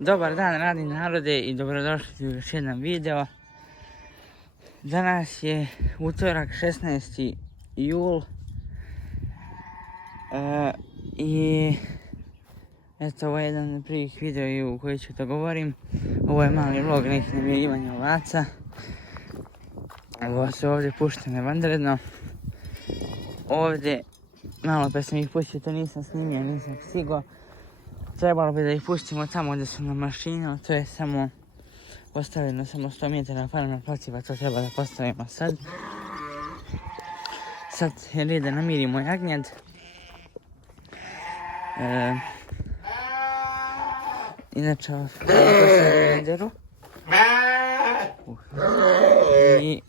Dobar dan radi narode i dobrodošli u još jedan video. Danas je utorak 16. jul i eto, ovo je jedan od prvih videa u koji ću to govorim. Ovo je mali vlog nekih namjerivanja ovaca. Ovo se ovdje puštene vanredno. Ovdje, malo pa sam ih pustio, to nisam snimio, nisam stigao. Trebalo bi da ih pustimo tamo gdje su na mašinu, to je samo postavljeno samo 100 metara farma placiva, to treba da postavimo sad. Sad je red da namirimo jagnjad. Inače, ovo je renderu. I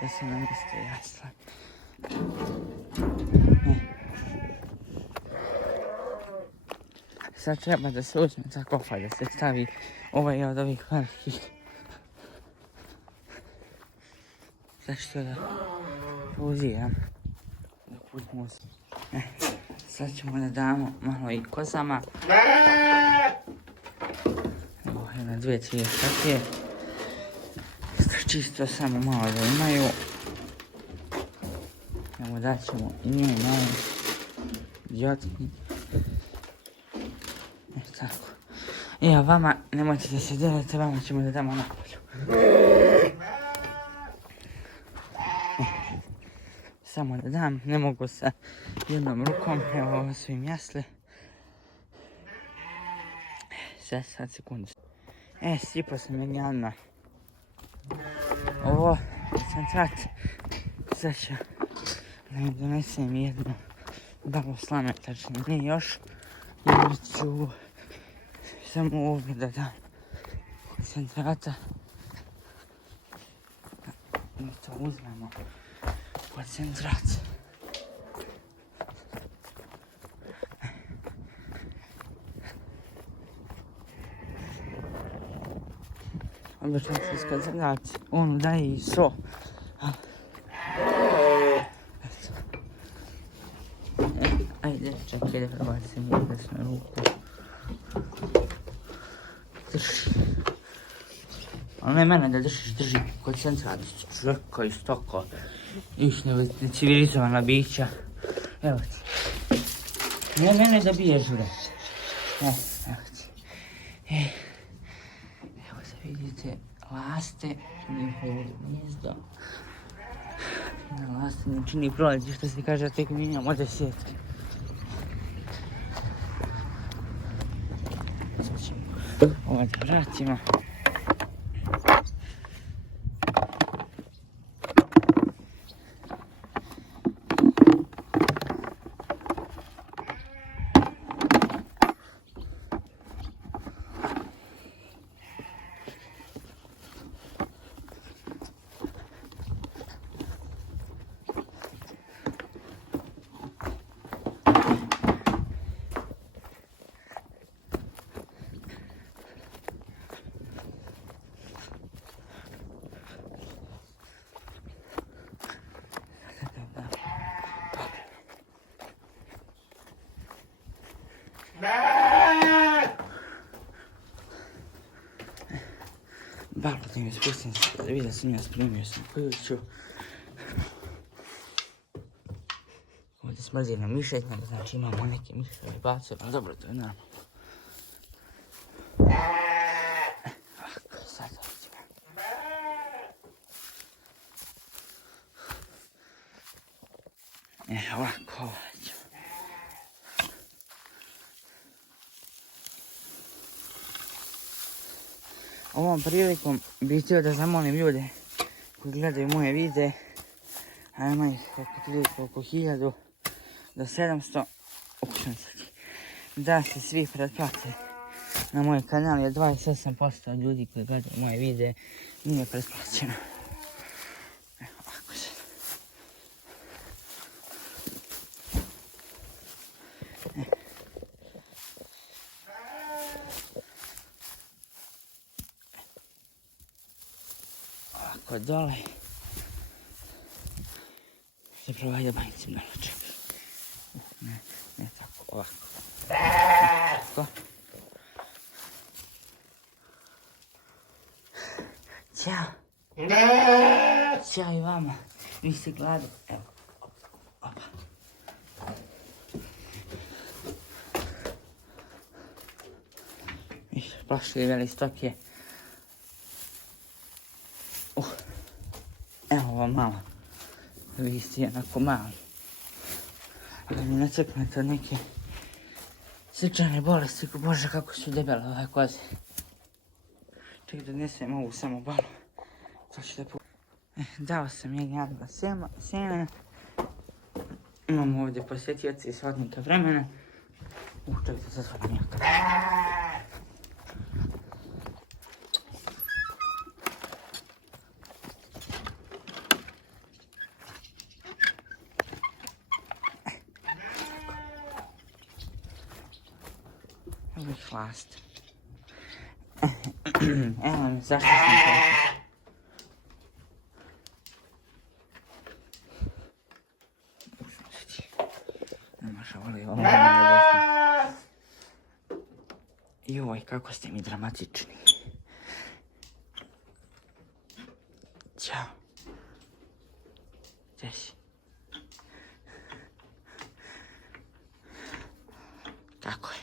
da se namjeste jasla. Sad treba da se uzme ta kofa, da se stavi ovaj od ovih velikih. Zašto da uziram dok uzmu se. Sad ćemo da damo malo i kozama. Evo, jedna, dvije, trije stakije. Čisto samo malo da imaju. Evo, dat ćemo i njoj malo idiotni. Tako. I a vama, nemojte da se delite, vama ćemo da damo napolju. Samo da dam, ne mogu sa jednom rukom, evo ovo su im jasle. Sad sekundu. Sipao sam genijalno. Ovo, koncentrat. Sad ću da mi donesem jednu babu slame, tačno ne još. I ću samo ovdje da dam koncentrata. Mi to uzmemo. Koncentrat. Obično se s koncentrat, on daje i so. Ajde, čekaj da prebacim u desnu ruku. Drži. Ali ne mene da drži koncentrat. Čekaj, stoko. Išli civilizovana bića. Evo ti. Ne mene da biješ, bre. Evo ti. Evo da vidite laste, njihovo gnjezdo. Na laste ne čini prolazi, što se kaže, tek minjamo desetke. Sad ćemo ovo da vratimo. Balo da mi spustim se da vidim da sam ja spremio sam kuću. Ovdje smrdi na mišetnja, znači imamo neke miševe bacuje, ali dobro, to je normalno. Ovako, sad ovdje. Ovako, ovdje. Ovom prilikom bih htio da zamolim ljude koji gledaju moje videe, a ima ih oko 1000 do 700, da se svi pretplate na moj kanal, jer 28% ljudi koji gledaju moje videe nije pretplaćeno. Evo ovako se. Ovako dole. Zapravo ajde bajicim dole, čekaj. Ne tako, ovako. Tako. Ćao. Ćao i vama. Vi ste gladni. Evo. Opa. Prošli veli stoke. Evo vam malo. Vi ste jednako mali. Ali mi ne crknete od neke srčane bolesti. Bože, kako su debele ove koze. Čekaj da odnesem ovu samo balu. To ću da dao sam jednog sjemena. Imamo ovdje posjetioci iz hodnika vremena. Čekaj da zatvorim jako. Ovo je hlast. Evo mi, zašto sam to? Nemaša voli ovo malo desno. Joj, kako ste mi dramatični. Ćao. Gdje si? Tako je.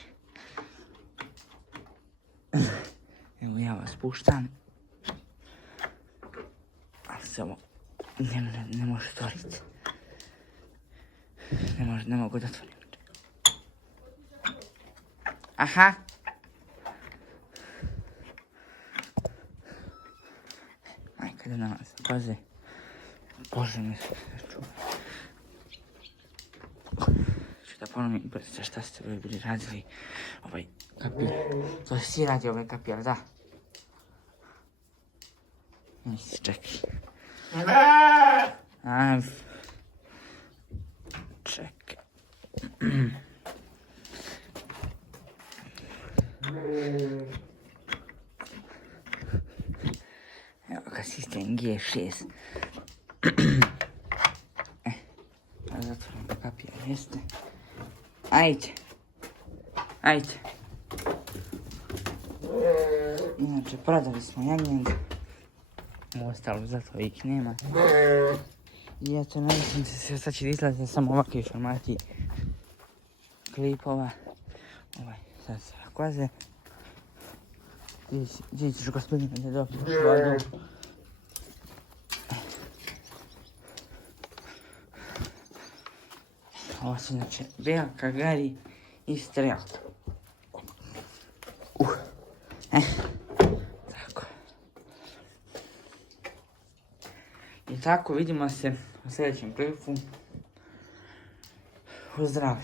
Evo ja vas puštam. Ali se ovo ne može otvoriti. Ne mogu da otvorim. Aha. Majka da nalazi koze. Bože mi se čuva. Ću da ponovim brzo šta ste bili radili. Ovaj kapir. To si radi ovaj kapir, da? Nisi, čekaj. Čekaj. Evo ga sistem G6. Zatvorimo kapija, jeste? Ajde. Inače, prodali smo jagnjenje. Ostalo, zato ih nema. I eto, nadam se sad će izlaziti samo ovakve formati klipova. Sad se koze. Gdje ćeš gospodine da dopiš vodu? Ovo su znači Belka, Gari i Strelka. Tako. I tako vidimo se u sljedećem klipu. Uz zdravlje.